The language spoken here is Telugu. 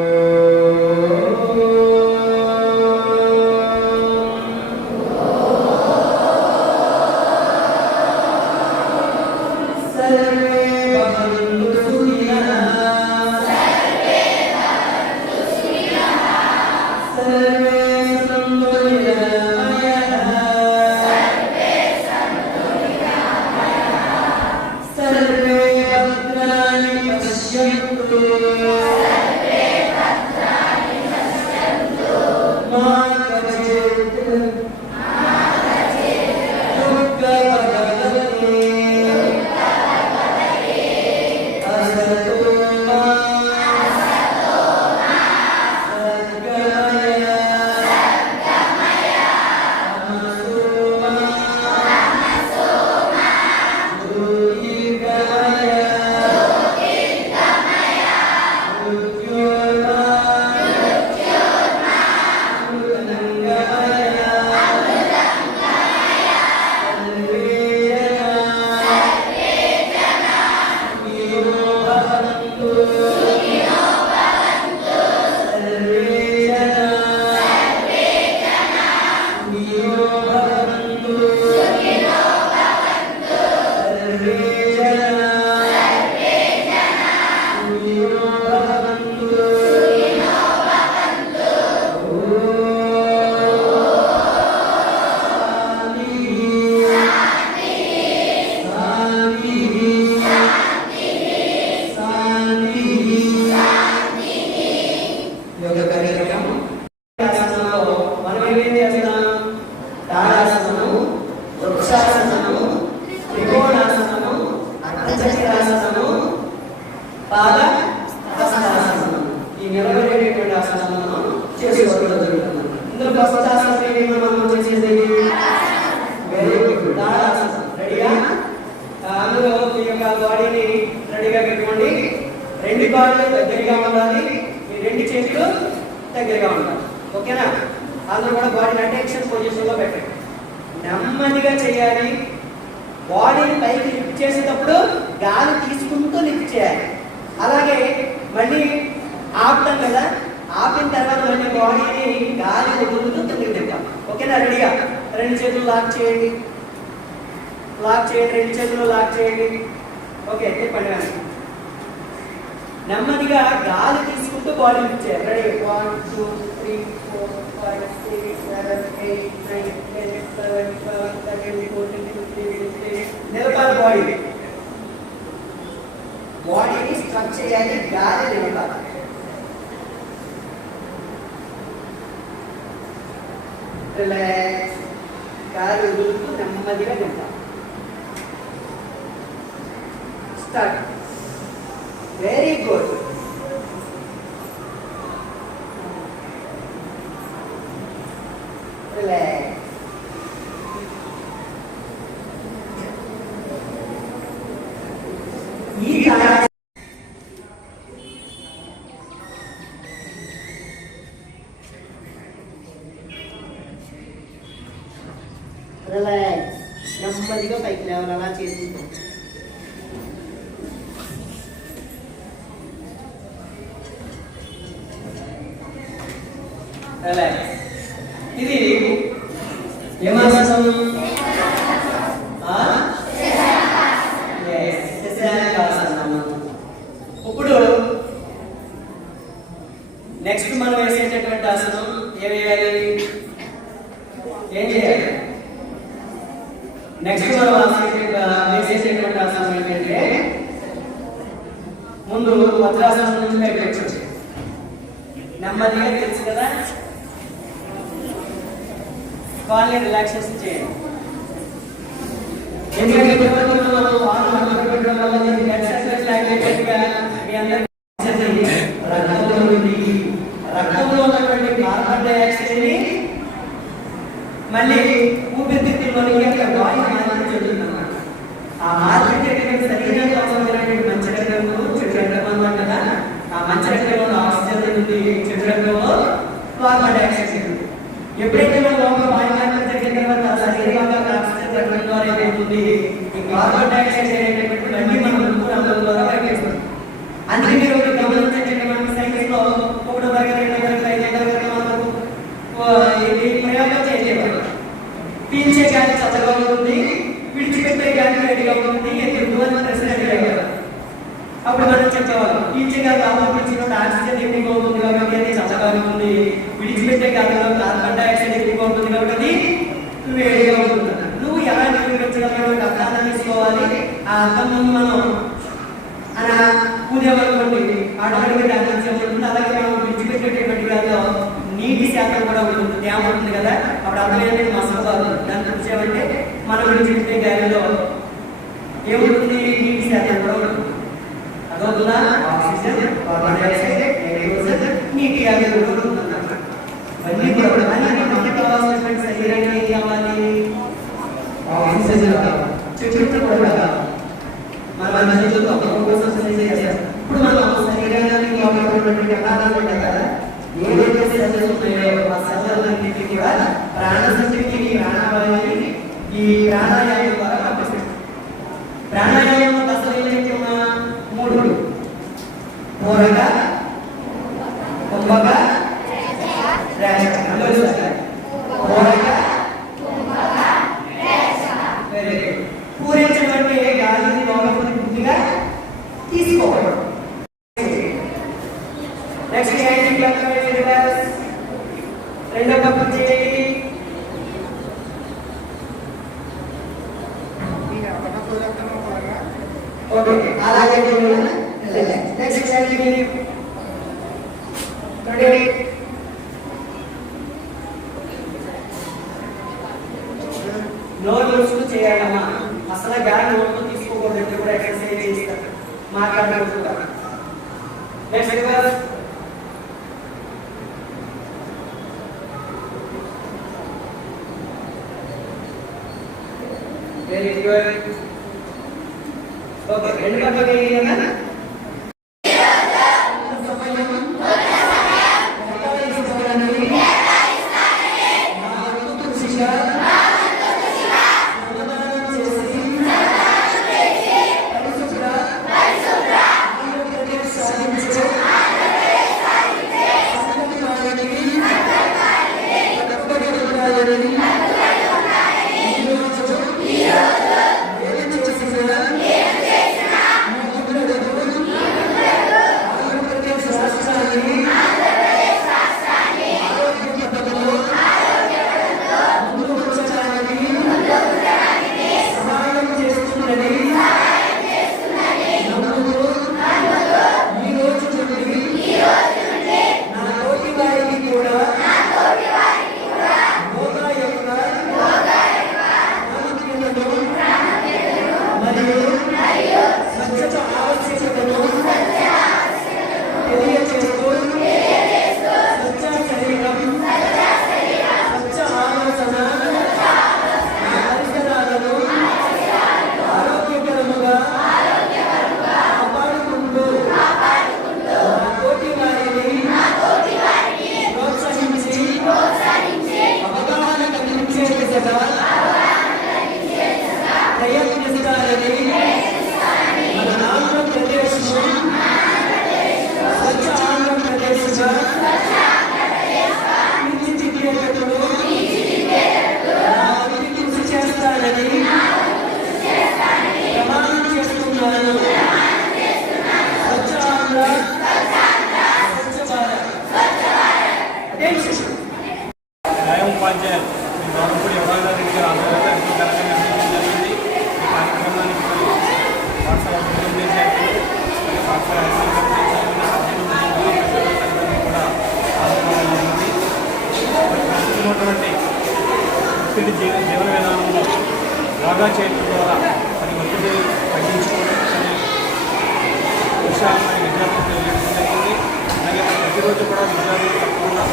Música మీ యొక్క బాడీని రెడీగా పెట్టుకోండి. రెండు కాళ్ళు దగ్గరగా ఉండాలి. మీ రెండు చేతులు దగ్గరగా ఉండాలి. ఓకేనా? అందరూ కూడా బాడీని అటెన్షన్ పొజిషన్లో పెట్టండి. నెమ్మదిగా చేయాలి. బాడీని పైకి లిఫ్ట్ చేసేటప్పుడు గాలి తీసుకుంటూ లిఫ్ట్ చేయాలి. అలాగే మళ్ళీ ఆపుతాం కదా? ఆపిన తర్వాత మళ్ళీ బాడీని గాలి వదులుతూ కిందకి తింటాం ఓకేనా? రెడీగా రెండు చేతులు లాక్ చేయండి. లాక్ చేయండి రెండు చేతులు లాక్ చేయండి. ఓకే చెప్పండి కానీ నెమ్మదిగా గాలి తీసుకుంటూ బాడీ లిఫ్ట్ చేయాలి. Ready? One two three four five six seven eight nine ten seven seven thirteen fourteen fifteen sixteen నిలపాలి body. బాడీని స్ట్రక్ చేయాలి గాలి నిలపాలి రిలాక్స్ గాలి వదులుతూ నెమ్మదిగా నింపాలి స్టార్ట్ వెరీ గుడ్ రిలాక్స్ ఈ తాళ- రిలాక్స్ నెమ్మదిగా పైకి లేవాలి అలా చేసుకుంటాం రిలాక్స్ ఇది శశాంకాసనం. ఇప్పుడు నెక్స్ట్ మనం వేసేటటువంటి ఆసనం ఏం వేయాలి ఏం చేయాలి నెక్స్ట్ మనం ఆసనం వేసేటటువంటి ఆసనం ఏంటంటే ముందు వజ్రాసనం నుంచి వచ్చి నెమ్మదిగా తెలుసు కదా కాల్ని రిలాక్సేషన్ చేయండి ఎందుకంటే ఇప్పటివరకు మనం కాళ్ళు మడత పెట్టడం వల్ల ఇది blood circulation activated గా మీ రిలాక్సేషన్ చేయండి రక్తంలో ఉన్నటువంటి కార్బన్ డైఆక్సైడ్ని మళ్ళీ ఊపిరితిత్తుల్లోనికి అక్కడ వాయు మార్పిడి ఆ మార్పిడి శరీరానికి అవసరమైనటువంటి మంచి రక్తంలో చెడు కదా ఆ మంచి రక్తంలో ఆక్సిజన్ ఉంది చెడు రక్తంలో కార్బన్ డైఆక్సైడ్. ఎప్పుడైతే మన లోపల వాయుమండలం జరిగిన తర్వాత శరీరంగా ఆక్సిజన్ ప్రకటన ద్వారా ఏమవుతుంది ఈ కార్బన్ డైఆక్సైడ్ అనేటటువంటి అన్ని మన ఋతురాంగం ద్వారా బయటకు అంటే మీరు ఒక గమనించండి మనం సైన్స్లో ఒకటో తరగతి రెండో తరగతి ఐదో తరగతి మనకు ఇది ప్రయోగం చేయలేదు పీల్చే గాలి చచ్చగా ఉంటుంది విడిచిపెట్టే గాలి రెడీగా ఉంటుంది ఎందుకు అని ప్రశ్న అడిగారు అప్పుడు మనం చెప్పేవాళ్ళం పీల్చే గాలి ఆలోచించిన ఆక్సిజన్ ఎక్కువగా ఉంటుంది కాబట్టి అది చల్లగా ఉంటుంది విడిచిపెట్టే గాలి వేడిగా ఉంటుందన్న నువ్వు ఎలా నిర్మించడం అనేది అర్థాన్ని తీసుకోవాలి? ఆ అర్థం మనం అలా పూజేమనుకోండి ఆటోమేటిక్గా ధ్యానం ఉంటుంది అలాగే మనం విడిచిపెట్టేటువంటి వేళలో నీటి శాతం కూడా ఉంటుంది. డ్యామ్ ఉంటుంది కదా? అప్పుడు అర్థం ఏంటంటే మసలు కాదు దాన్ని చూసేవంటే మనం విడిచిపెట్టే గాలిలో ఏముంటుంది? నీటి శాతం కూడా ఉంటుంది. అదొకలా? ఆక్సిజన్ నీటి అనేది కూడా ఉంటుంది అన్నీ కూడా శరీరానికి ఆక్సిజన్ చెట్లు కూడా మన మన జీవితంలో కోసం ఇప్పుడు మనం శరీరానికి ఉంటాయి కదా ఏదైతే ఉన్నాయో ఆ కూడా ఈ ప్రాణాయామం నెక్స్ట్ క్లాస్ రెండో పక్క చేయండి ఓకే అలాగే నెక్స్ట్ నోరు చేయాలమ్మా అసలు గాలి తీసుకోకూడదు ఎప్పుడు కూడా ఎక్సర్సైజ్ చేస్తారు కూడా next class very good okay రెండు పక్కకి ఉపాధ్యాయులు మీ గవర్నమెంట్ రెడ్డి గారు నిర్వహించడం జరిగింది ఈ కార్యక్రమానికి పాఠశాల అభివృద్ధి చేశారు పాఠశాల కూడా జరిగింది మరి ఒత్తిడి జీవ జీవన విధానంలో బాగా చేయడం ద్వారా మరి ఒత్తిడి తగ్గించుకోవడం విషయాలు మరి విద్యార్థులకు తెలియజేయడం జరిగింది అలాగే ప్రతిరోజు కూడా విద్యార్థులు తప్పకుండా